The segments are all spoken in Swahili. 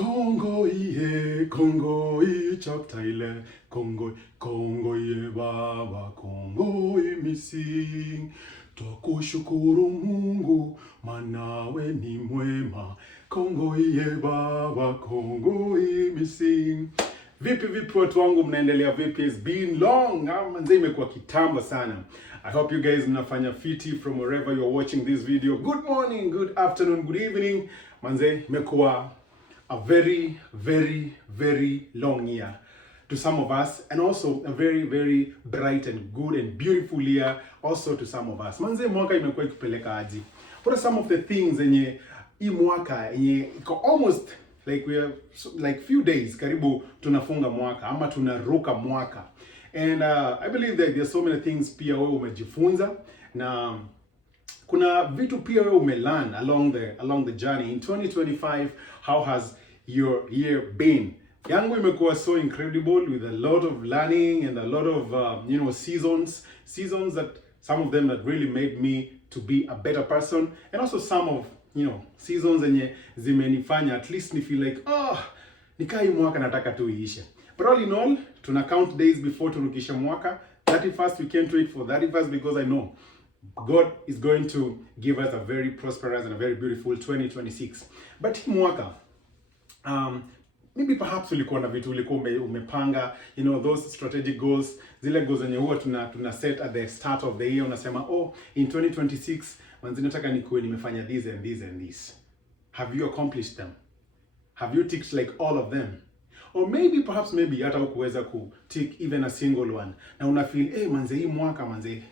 Kongo iye chaptaile, Kongo iye baba, Kongo imisi. Twakushukuru Mungu, manawe ni mwema, Kongo iye baba, Kongo imisi. Vipi watu wangu, mnaendelea vipi? It's been long. Manze imekuwa kitambo sana. I hope you guys mnafanya fiti from wherever you're watching this video. Good morning, good afternoon, good evening. Manze imekuwa a very long year to some of us, and also a very bright and good and beautiful year also to some of us. Manze mwaka imekuwa ikipeleka aje? What are some of the things yenye hii mwaka yenye iko almost like we are like few days karibu tunafunga mwaka ama tunaruka mwaka, and I believe that there are so many things pia wewe umejifunza na kuna vitu pia wewe umelearn along the journey in 2025. How has your year been? Yangu imekuwa so incredible with a lot of learning and a lot of seasons that some of them that really made me to be a better person, and also some of seasons zenye zimenifanya at least ni feel like nikai mwaka nataka tu iishe. But all in all, tuna count days before turukisha mwaka. 31st, we can't wait for 31st because I know God is going to give us a very prosperous and a very beautiful 2026. But hii mwaka, maybe perhaps ulikuwa na vitu ulikuwa umepanga, those strategic goals, zile goals zenye huwa tuna set at the start of the year. Unasema, in 2026 manzi nataka nikuwe nimefanya this and this and this. Have you accomplished them? Have you ticked like all of them? Or maybe hata hukuweza ku tick even a single one. Na una feel, manze hii mwaka manze,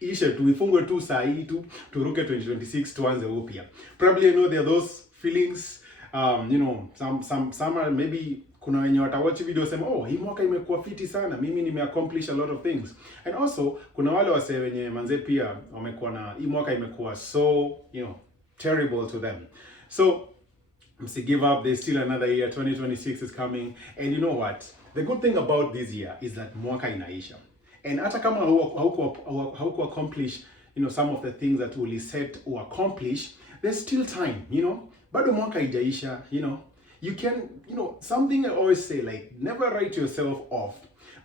ishe tu ifungwe tu saa hii tu turuke 2026 tuanze upya. Probably there are those feelings. Some are maybe kuna wenye watawatch video sema, hii mwaka imekuwa fiti sana, mimi nimeaccomplish a lot of things. And also kuna wale wase wenye manze pia wamekuwa na hii mwaka imekuwa so terrible to them. So msi give up, there's still another year. 2026 is coming, and you know what, the good thing about this year is that mwaka inaisha, and hata kama hauku accomplish some of the things that will set or accomplish, there's still time. Bado mwaka ijaisha. You can, something I always say, like, never write yourself off,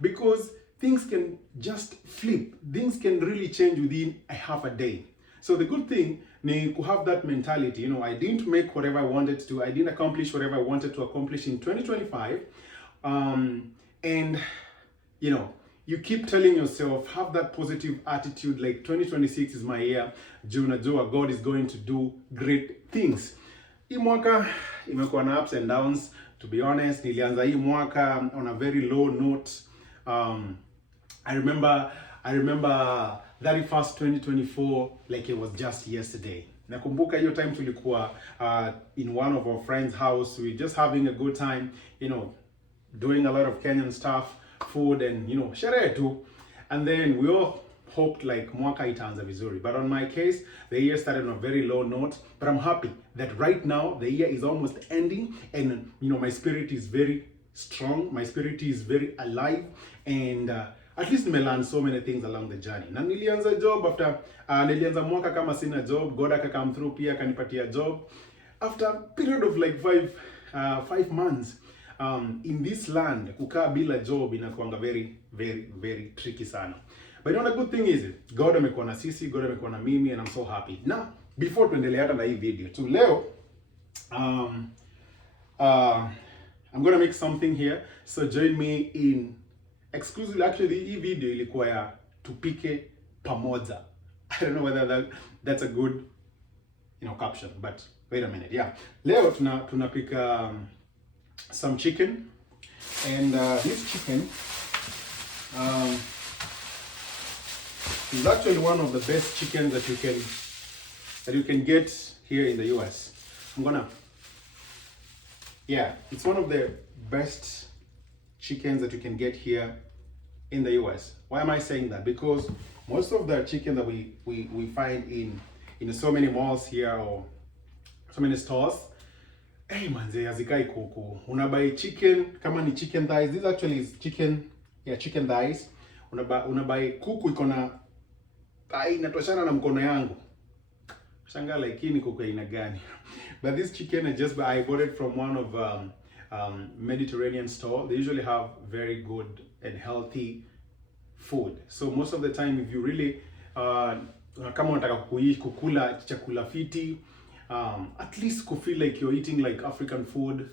because things can just flip. Things can really change within a half a day. So the good thing ni to have that mentality. I didn't make whatever I wanted to. I didn't accomplish whatever I wanted to accomplish in 2025. And you keep telling yourself, have that positive attitude, like 2026 is my year. Najua God is going to do great things. Hii mwaka imekuwa na ups and downs. To be honest, nilianza hii mwaka on a very low note. I remember 31st 2024 like it was just yesterday. Nakumbuka hiyo time tulikuwa in one of our friends' house. We just having a good time, doing a lot of Kenyan stuff, food and sherehe tu. And then we all hoped like mwaka itaanza vizuri. But on my case, the year started on a very low note. But I'm happy that right now the year is almost ending, and my spirit is very strong. My spirit is very alive, and at least nimelearn so many things along the journey. Na nilianza job after nilianza mwaka kama sina job. God come through pia akanipatia job after a period of like 5 months. In this land kukaa bila job inakuanga very tricky sana. But the good thing is God amekuwa na sisi, God amekuwa na mimi, and I'm so happy. Now, before tuendelea hata na hii video, to leo I'm going to make something here. So join me in exclusively, actually hii video ilikuwa ya tupike pamoja. I don't know whether that's a good caption, but wait a minute. Yeah. Leo tunapika some chicken, and this chicken is actually one of the best chickens that you can get here in the US. It's one of the best chickens that you can get here in the US. Why am I saying that? Because most of the chicken that we find in so many malls here or so many stores, manze hazikai kuku. Unabai chicken kama ni chicken thighs. This actually is chicken thighs. Unabai kuku iko na inatoshana na mkono yangu. Shanga like hii ni kuku aina gani? But this chicken I bought it from one of Mediterranean store. They usually have very good and healthy food. So most of the time, if you really kama unataka kukula chakula fiti, at least feel like you're eating like African food.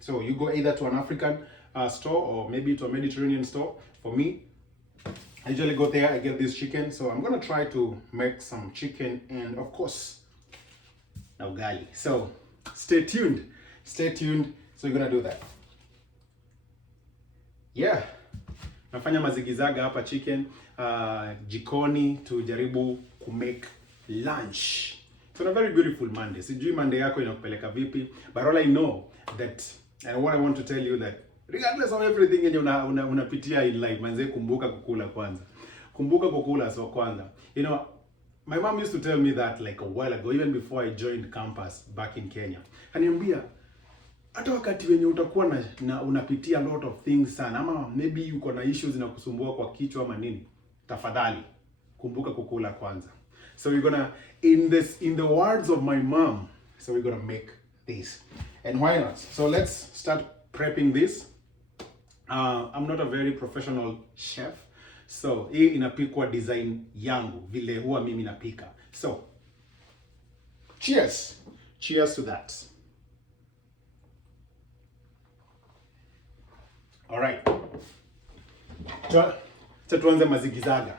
So you go either to an African store or maybe to a Mediterranean store. For me, I usually go there, I get this chicken. So I'm gonna try to make some chicken and of course, na ugali. So stay tuned. Stay tuned. So you're gonna do that. Yeah. Nafanya mazigizaga hapa chicken jikoni tujaribu kumake lunch. So a very beautiful Monday. Sijui Monday yako inakupeleka vipi, but all I know that, and what I want to tell you that regardless of everything yenye unapitia in life, manze kumbuka kukula kwanza. Kumbuka kukula so kwanza. You know, my mom used to tell me that like a while ago, even before I joined campus back in Kenya. Aniambia, hata wakati wenye utakuwa na unapitia a lot of things sana, ama maybe uko na issues na kusumbua kwa kichwa ama nini, tafadhali kumbuka kukula kwanza. So we're gonna, in the words of my mom, so we're gonna make this. And why not? So let's start prepping this. I'm not a very professional chef, so hii inapikwa design yangu vile huwa mimi napika. So cheers to that. All right, tuanze mazigizaga.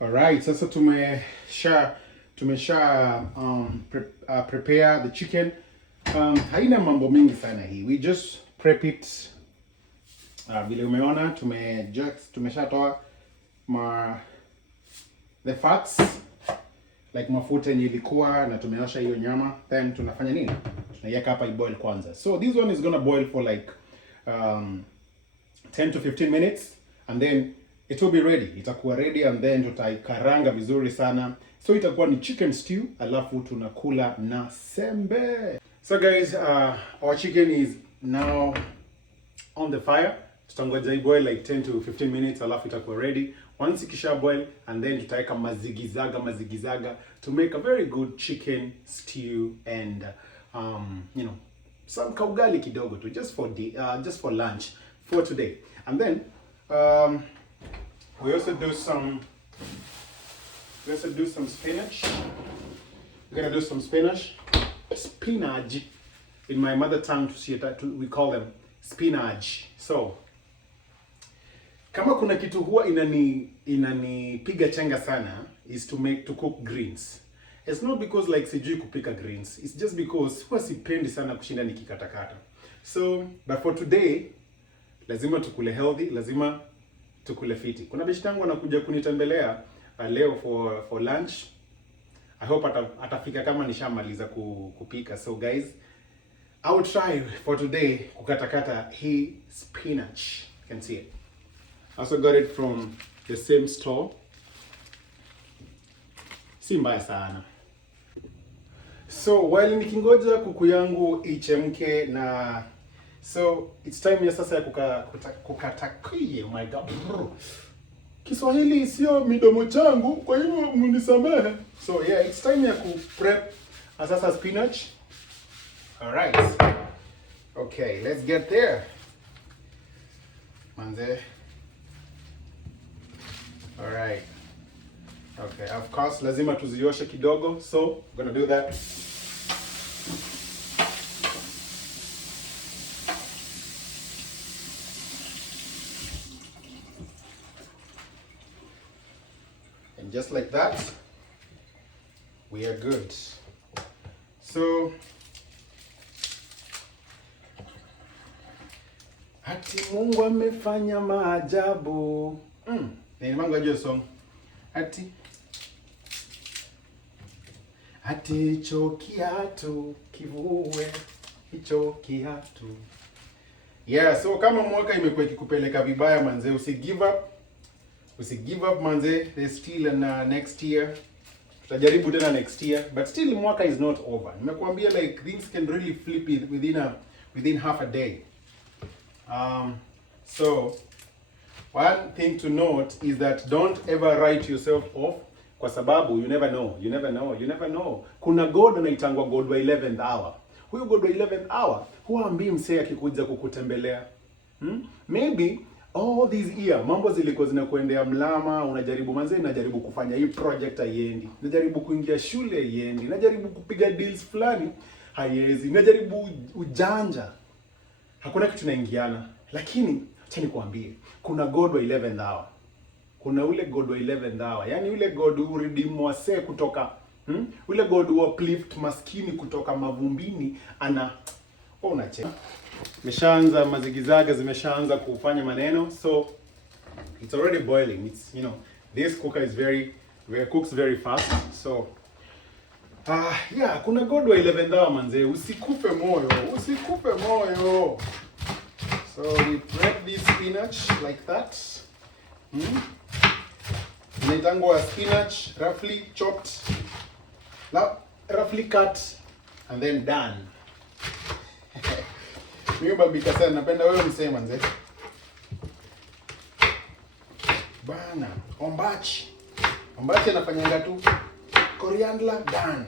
Alright, sasa tumesha prepare the chicken. Haina mambo mingi sana hii. We just prep it. Vile umeona tumeshatoa the fats. like mafuta yenye ilikuwa na tumeosha hiyo nyama, then tunafanya nini? Tunaiweka hapa iboil kwanza. So this one is gonna boil for like 10 to 15 minutes and then it will be ready. Itakuwa ready and then tutaikaranga vizuri sana. So itakuwa ni chicken stew alafu tunakula na sembe. So guys, our chicken is now on the fire. Tutangoja iboil like 10 to 15 minutes alafu itakuwa ready. Once ikisha boil and then tutaweka mazigizaga to make a very good chicken stew and you know, some kaugali kidogo to just for lunch for today. And then we also do some spinach. We're gonna do some spinach. In my mother tongue we call them spinach. So kama kuna kitu huwa inanipiga chenga sana is to cook greens. It's not because like sijui kupika greens. It's just because huwa sipendi sana kushinda nikikatakata. So but for today lazima tukule healthy, lazima tukule fiti. Kuna bishi tangu anakuja kunitembelea leo for lunch. I hope atafika kama nishamaliza kupika. So guys, I will try for today kukatakata hii spinach. You can see it. I also got it from the same store. Si mbaya sana. So while nikingoja kuku yangu ichemke na so it's time ya sasa ya kukatakia. Oh my god. Kiswahili sio midomo changu, kwa hivyo mnisamehe. So yeah, it's time ya prep sasa spinach. All right. Okay, let's get there. Manze. All right. Okay, of course lazima tuzioshe kidogo, so I'm gonna do that. And just like that, we are good. So ati Mungu amefanya maajabu. Ni mangu ajua song. Ati hicho kiatu kivue, hicho kiatu. Yeah, so kama mwaka imekuwa ikikupeleka vibaya manze, usigive up manze. There's still next year. Tutajaribu tena next year, but still mwaka is not over. Nimekuambia like things can really flip it within half a day. So one thing to note is that don't ever write yourself off kwa sababu you never know. Kuna God anaitangwa God wa 11th hour. Huyo God wa 11th hour huambii msee akikuja kukutembelea. Maybe all these year mambo zilikuwa zinakuendea mlama, unajaribu najaribu kufanya hii project haiendi. Najaribu kuingia shule haiendi. Najaribu kupiga deals fulani haiwezi. Najaribu ujanja. Hakuna kitu naingiana. Lakini acha nikwambie, kuna God wa 11th hour. Kuna ule God wa 11th hour. Yaani ule God who redeem wase kutoka ule God who uplift maskini kutoka mavumbini unacheka. Meshaanza mazigizaga zimeshaanza kufanya maneno, so it's already boiling. It's, you know, this cooker is cooks very fast. So yeah, kuna God wa 11th hour manze, usikufe moyo. So we prep this spinach like that. Inaitangwa spinach, roughly chopped, roughly cut, and then done. Mimi babika sana, napenda wewe msema manze. Bana, ombachi anafanyanga tu. Coriander done.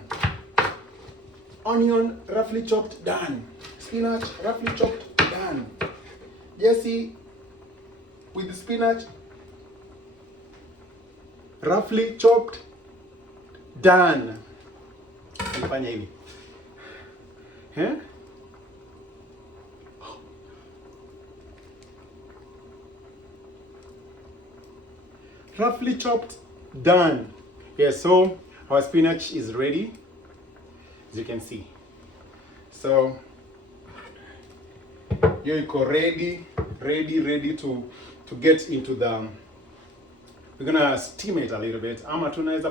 Onion roughly chopped done. Spinach roughly chopped done. Jesse with the spinach roughly chopped done. Nifanya hivi. Roughly chopped done. Yeah, so our spinach is ready, as you can see. So here you go, ready to get into the we're gonna steam it a little bit, ama tunaweza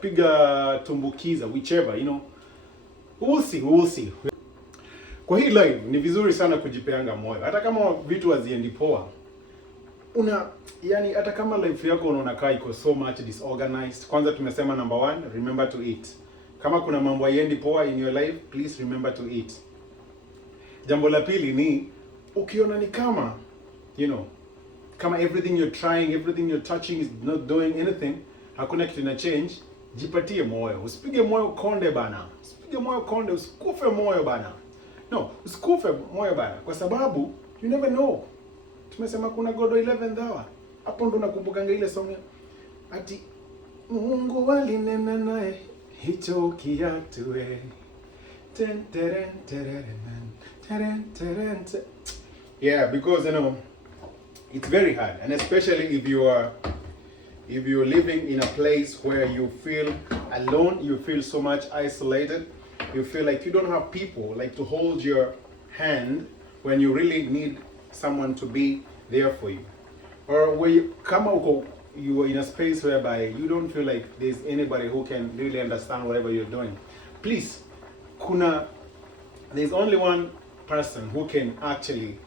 piga tumbukiza, whichever, you know, we'll see. Kwa hii live ni vizuri sana kujipeanga moyo, hata kama vitu haziendi poa. Yani hata kama life yako unaona kaa iko so much disorganized, kwanza tumesema number 1, remember to eat. Kama kuna mambo haiendi poa in your life, please remember to eat. Jambo la pili ni ukiona ni kama, you know, kama everything you're trying, everything you're touching is not doing anything, hakuna kitu ina change, jipatie moyo. Usipige moyo konde bana. Usipige moyo konde, usikufe moyo bana. No, usikufe moyo bana, kwa sababu you never know. Tumesema kuna God 11th hour. Hapo ndo nakumbukanga ile song ati Mungu alinena naye hicho kiatue. Ten teren teren teren teren. Yeah, because you know it's very hard, and especially if you're living in a place where you feel alone, you feel so much isolated, you feel like you don't have people like to hold your hand when you really need someone to be there for you, or where you are in a space whereby you don't feel like there's anybody who can really understand whatever you're doing. Please, there's only one person who can actually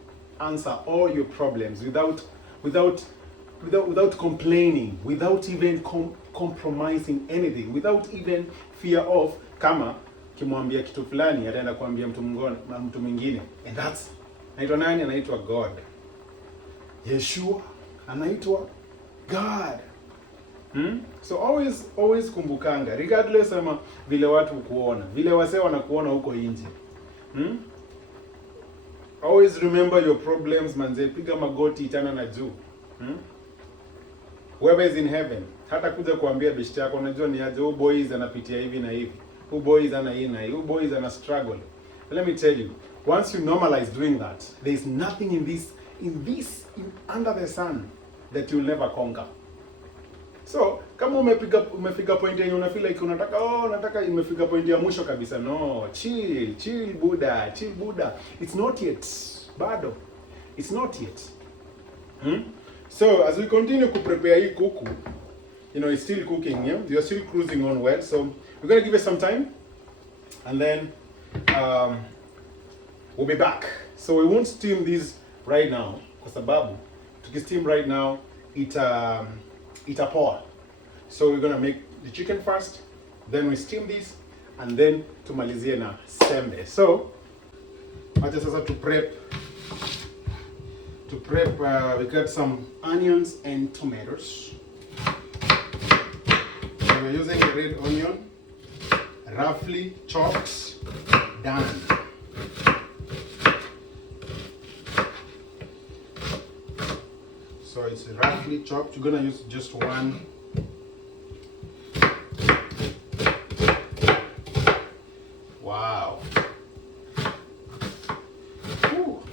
answer all your problems without complaining, without even compromising anything, without even fear of kama kimwambia kitu fulani ataenda kuambia mtu mwingine. And that's anaitwa nani? Anaitwa God. Yeshua anaitwa God. So always kumbukanga, regardless ama vile watu kuona, vile wase wanakuona huko nje. Always remember your problems, manze. Piga magoti, itana na juu. Whoever is in heaven, hata kuja kuambia bishti yako, unajua ni aje, huyu boys anapitia hivi na hivi. Huyu boys ana hii na hii. Huyu boys ana struggle. Let me tell you, once you normalize doing that, there is nothing under the sun that you'll never conquer. So, kama umefika point yenye una feel like nataka imefika point ya mwisho kabisa. No, chill Buddha. It's not yet. Bado. It's not yet. So, as we continue to prepare hii kuku, you know, it's still cooking, yeah? You're still cruising on well. So, we're going to give it some time, and then we'll be back. So, we won't steam these right now, kwa sababu tukisteam right now itapoa. So we're gonna make the chicken first, then we steam this, and then tumalizie na sembe. So acha sasa to prep we got some onions and tomatoes. So we're using a red onion, roughly chopped, done. So it's roughly chopped. You're gonna use just one. Wow. Ooh.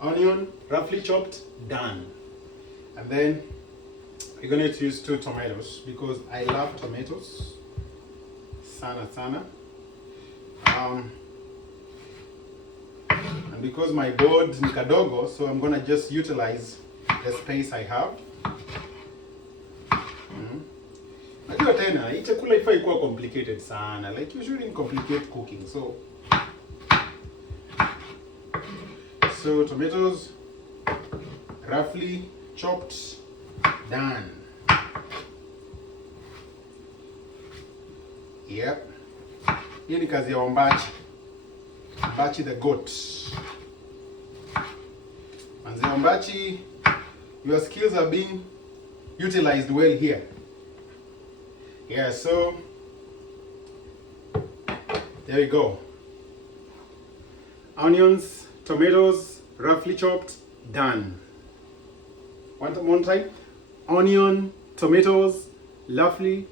Onion, roughly chopped, done. And then you're gonna use 2 tomatoes because I love tomatoes. Sana. And because my board is kadogo, so I'm gonna just utilize the space I have. Najua tena, hii chakula ifai kuwa complicated sana. Like you shouldn't complicate cooking. So tomatoes, roughly chopped, done. Yep. Hii ni kazi ya Ombachi. Ombachi the goat. Manze Ombachi, your skills are being utilized well here. Yeah, so there you go. Onions, tomatoes, roughly chopped, done. One time. Onion, tomatoes, roughly.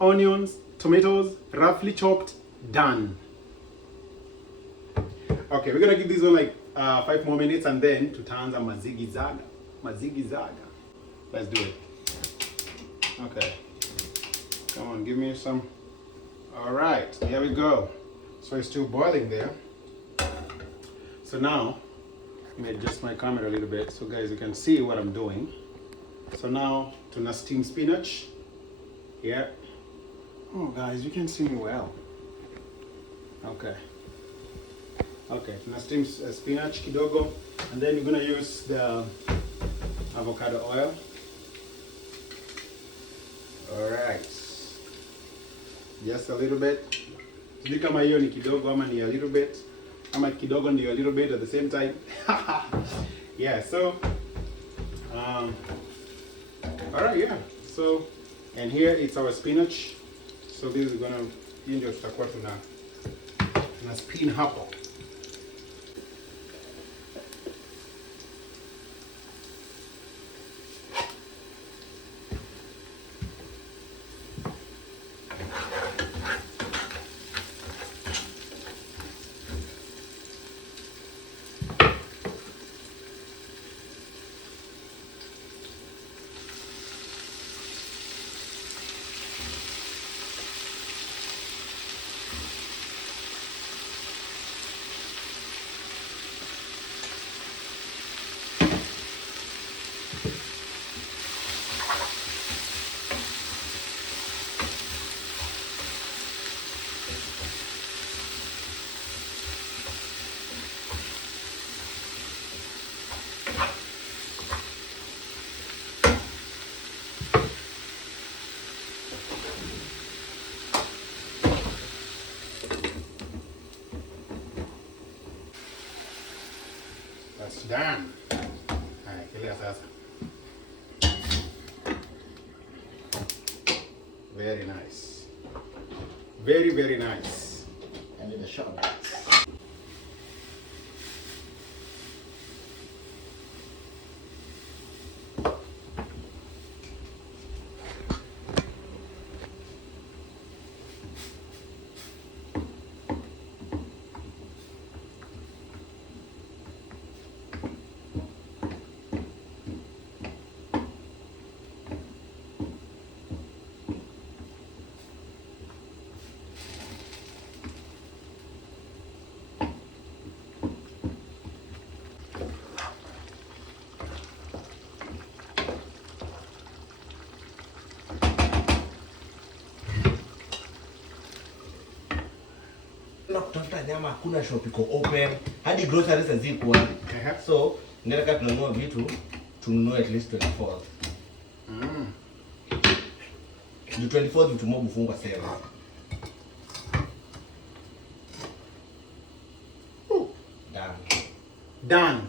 Onions, tomatoes, roughly chopped, done. Okay, we're gonna give this one like 5 more minutes, and then tutaanza Mazigizaga. Let's do it. Okay. Come on, give me some. All right, here we go. So it's still boiling there. So now, let me adjust my camera a little bit so guys you can see what I'm doing. So now, tuna steam spinach. Yeah. Oh guys, you can see me well. Okay. Okay, tuna steam spinach kidogo. And then you're gonna use the avocado oil. Alright. Just a little bit. Sijui kama hiyo ni kidogo ama ni a little bit. Ama kidogo ndio a little bit at the same time. Yeah, so alright, yeah. So and here it's our spinach. So this is gonna hii ndio tutakuwa tuna spin hapo. That's done. Haya, kilea sasa. Very nice. Very, very nice. And in the shop. Na kutafuta nyama hakuna shop iko open, hadi groceries hazikuwa. So ndio tunanunua vitu, tununue at least 24. Ni 24 vitu mob fungwa sale. Done. Done.